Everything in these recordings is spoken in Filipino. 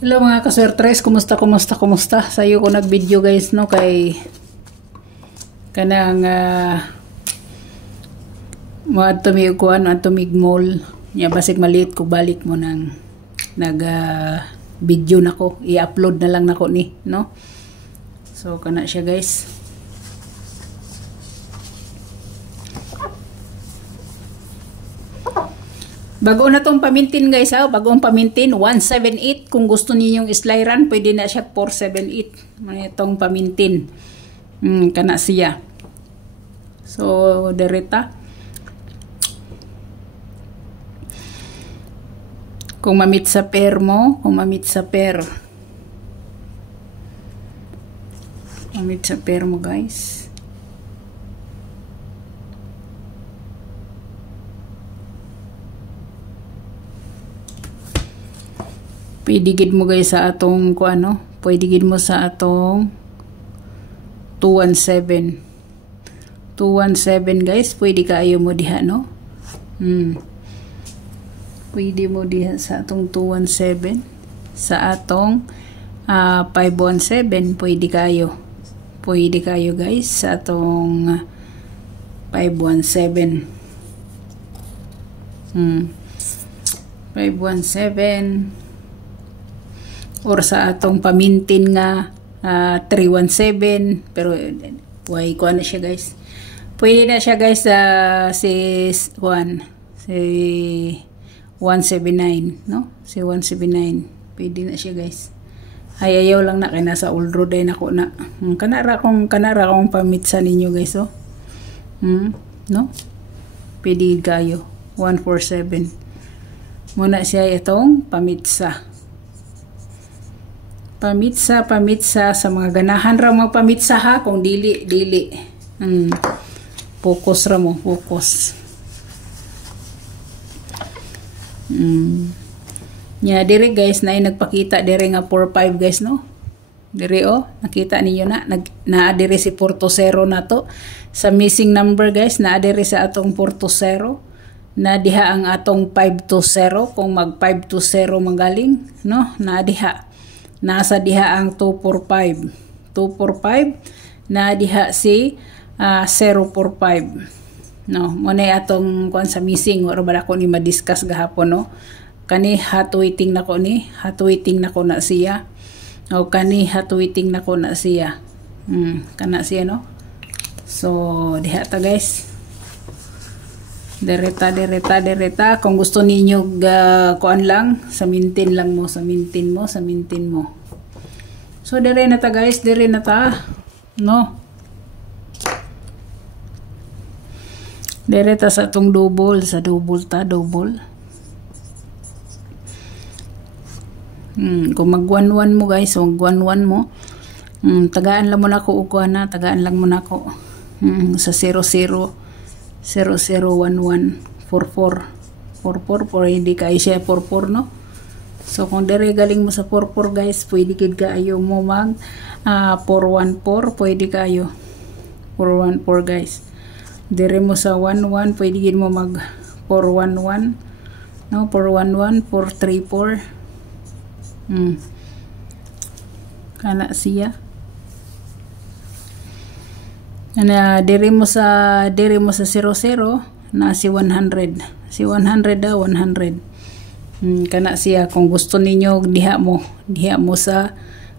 Hello mga kaswertres, kumusta? Sayo ko nag-video guys no kay kanang mga tumiguan at tumigmol niya basig maliit ko balik mo nang video nako, i-upload na lang nako ni no. So kana siya guys. Bago na tong pamintin guys ha, bagong pamintin 178. Kung gusto niyo yung slyran, pwede na siya 478. Mga itong pamintin. Kana siya. So dereta. Kung mamit sa pair mo, mamit sa pair mo guys. Pwede gid mo guys sa atong kuano, pwede gid mo sa atong 217 guys, pwede kaayo mo diha no. Pwede mo diha sa atong 217, sa atong 517 pwede kayo guys sa atong 517. 517 or sa atong pamintin nga 317, pero why ko na siya guys, pwede na siya guys si 179 no, si 179 pwede na siya guys. Ayaw lang na kay nasa old road ay nako na kanara kong pamitsa ninyo guys oh. No, pwede kayo 147 muna siya itong pamitsa sa mga ganahan ra magpamitsa ha. Kung dili focus ra mo, focus. Nya dire guys na nagpakita dire nga 45 guys no. Dire oh, nakita ninyo na dire si Porto Zero na to sa missing number guys, na dire sa atong Porto Zero na diha ang atong 520. Kung mag 520 manggaling no, na diha nasa diha ang 245 na diha si 045 no. Muna atong kuan sa missing or ba ko ni ma-discuss gahapon no. Kani hot waiting nako na siya o kani hot waiting nako na siya kana siya no. So diha ta guys, dereta. Kung gusto ninyo kuan lang, samintin mo. So dire na ta guys, dire na ta no. Dire ta sa tong double, kung mag 1-1 mo guys, so 1-1 mo, tagaan lang mo nako sa 00 0011 44 hindi kayo siya 44 no. So kung dire galing mo sa 44 guys, pwede gid kaayo mo mag 414, pwede kayo 414 guys. Dire mo sa 11 pwede gid mo mag 411 no, 411 434 kana siya. Dire mo sa 00 na si 100 daw 100 kana siya. Kung gusto ninyo diha mo sa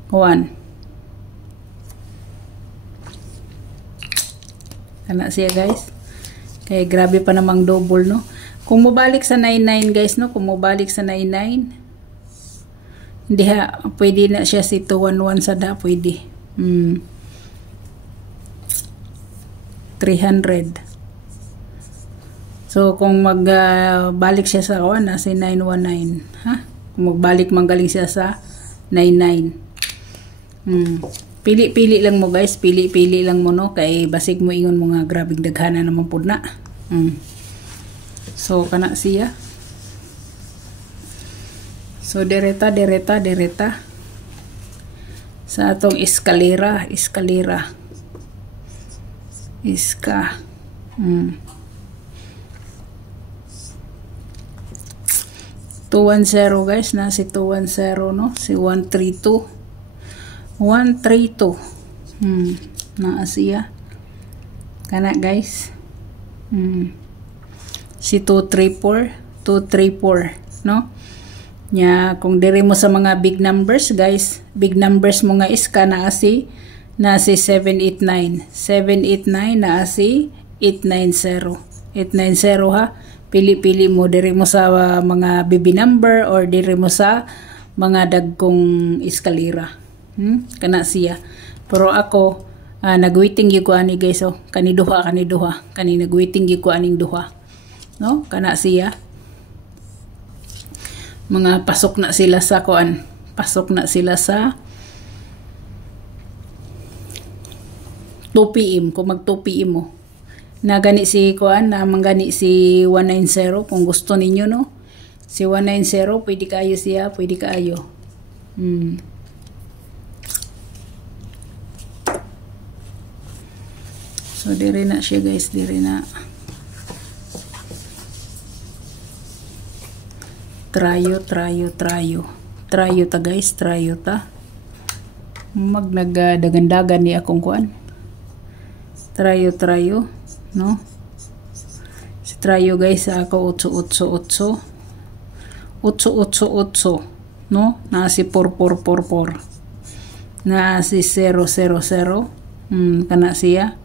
1 kana siya guys. Kaya grabe pa namang double no. Kung mobalik sa 99 guys no, kung mobalik sa 99 diha pwede na siya si 211 sa da, pwede 300. So kung magbalik siya sa kawan si 919 ha, kung magbalik manggaling siya sa 99 pili lang mo guys, pili lang mo no, kay basig mo ingon mga grabing daghana naman pud na. So kana siya. So dereta sa atong eskalera 210 guys, na si 210 no, si 132 na siya kana guys. Si 234 no nya. Kung diri mo sa mga big numbers guys, big numbers mo nga is kana si 789 na si 890 ha. Pili-pili mo diri mo sa mga baby number or diri mo sa mga dagkong eskalera. Kana siya. Pero ako nagwaiting gyud ko ani guys, oh. Kani duha kani nagwaiting gyud ko aning duha. No? Kana siya. Mga pasok na sila sa kuan. Pasok na sila sa 2 PM. Kung mag 2 PM mo. Na gani si kuan, na manggani si 190 kung gusto ninyo no. Si 190 pwede kayo siya, pwede kayo. So dire na siya guys, dire na. Trayo ta guys, trayo ta. Nagdagandagan ni akong kuan. Trayo no. Si trayo guys ako 888 no, na si 4444 na si 000 kana siya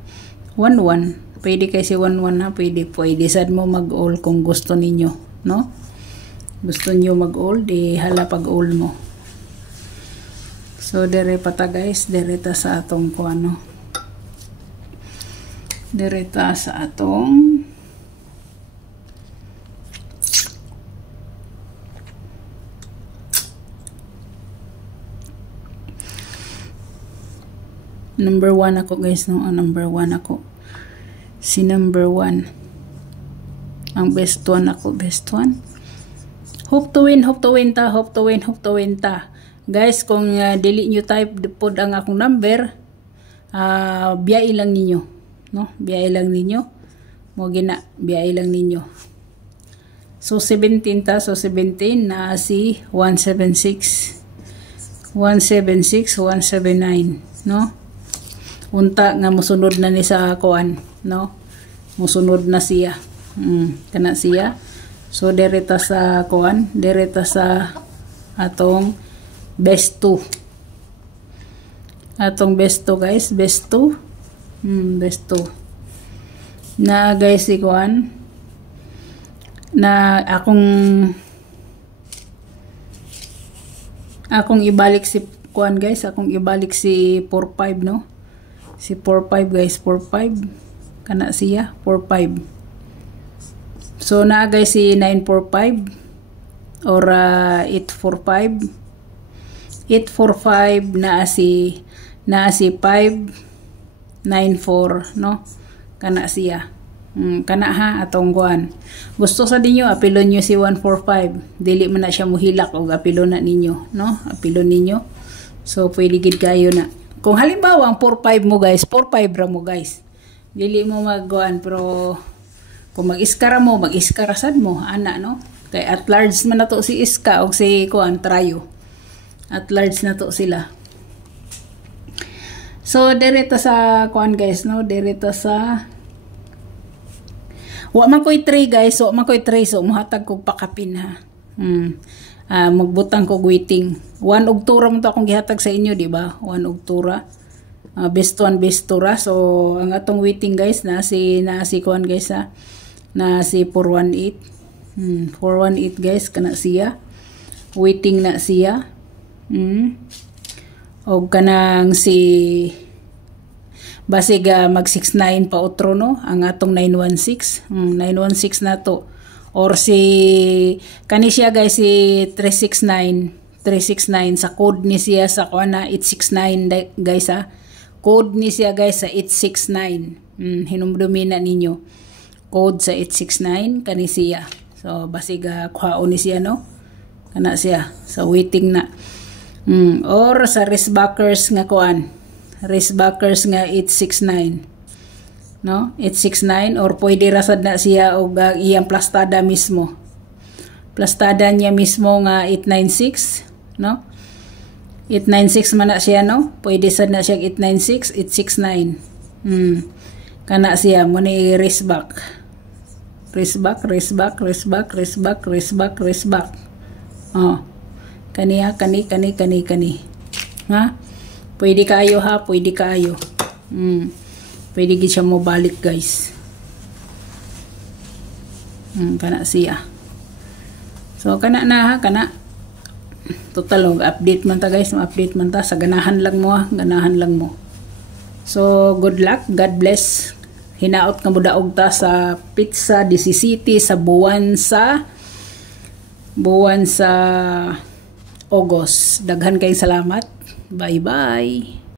11. Pwede kay si 11 ha, pwede sad mo mag-all kung gusto ninyo no. Gusto niyo mag-all di hala pag all mo. So dire pa ta guys, dire ta sa atong kuano. Direta sa atong number 1 ako guys no. Number 1 ako, si number 1 ang best one ako, best one. Hope to win ta guys. Kung dili nyo type pod ang akong number, biyay lang ninyo no, biyay lang ninyo mo gina, biyay lang ninyo. So 17 ta, so 17 na si 179 no. Unta nga mosunod na ni sa kuan no, mosunod na siya. Kana siya. So direta sa kuan, direta sa atong best 2. Atong best 2 guys, best 2. Best 2 na guys si kuan, na akong ibalik si kuan guys, akong ibalik si 45 no. Si 45 guys, 45 kana siya 45. So na guys si 945 or 845 na si 594 no, kana siya. Kana ha atong kuan. Gusto sa ninyo apilon nyo si 145, dili man na siya muhilak og apilon na ninyo no, apilon ninyo. So pwede gid kayo na. Kung halimbawa ang 45 mo guys, 45 ra mo guys, dili mo magkuan. Pero kung mag-iskara mo, mag-iskarasan mo ana no, kay at large man na to si iska og si kuan trayo, at large na to sila. So direta sa kuan guys no, direta sa wa man koy 3 guys, wa man koy 3, so muhatag kog pakapin ha. Magbutang kog waiting 1 og 2 ra mo to akong gihatag sa inyo, di ba? 1 og 2 ra. Best 1 best 2 ra. So ang atong waiting guys na si kuan guys ha, na si 418. 418 guys kana siya. Waiting na siya. O kanang si basig mag 69 pa otro no, ang atong 916. 916 na to. Or si kani siya guys si 369 sa code ni siya sa kuana 869 guys ha. Code ni siya guys sa 869. Hinumdumi na ninyo. Code sa 869 kani siya. So basig kuhaon ni siya no. Kana siya. So waiting na. Or sa wristbackers nga kuan. Wristbackers nga 869. No? 869 or pwede rasad na siya og iyang plastada mismo. Plastada niya mismo nga 896, no? 896 man na siya, no? Pwede sad na siya 896, 869. Kana siya mo ni race back. Race back. Oh. Kani. Ha? Pwede kayo ha, pwede kayo. Pwede gid siya mo balik, guys. Kana siya. So kana na ha, kana. Total update man ta, guys, update man ta sa ganahan lang mo ha, ganahan lang mo. So good luck, God bless. Hinaot ka mo daog ta sa Pizza 17 sa buwan sa August. Daghan kay salamat. Bye bye.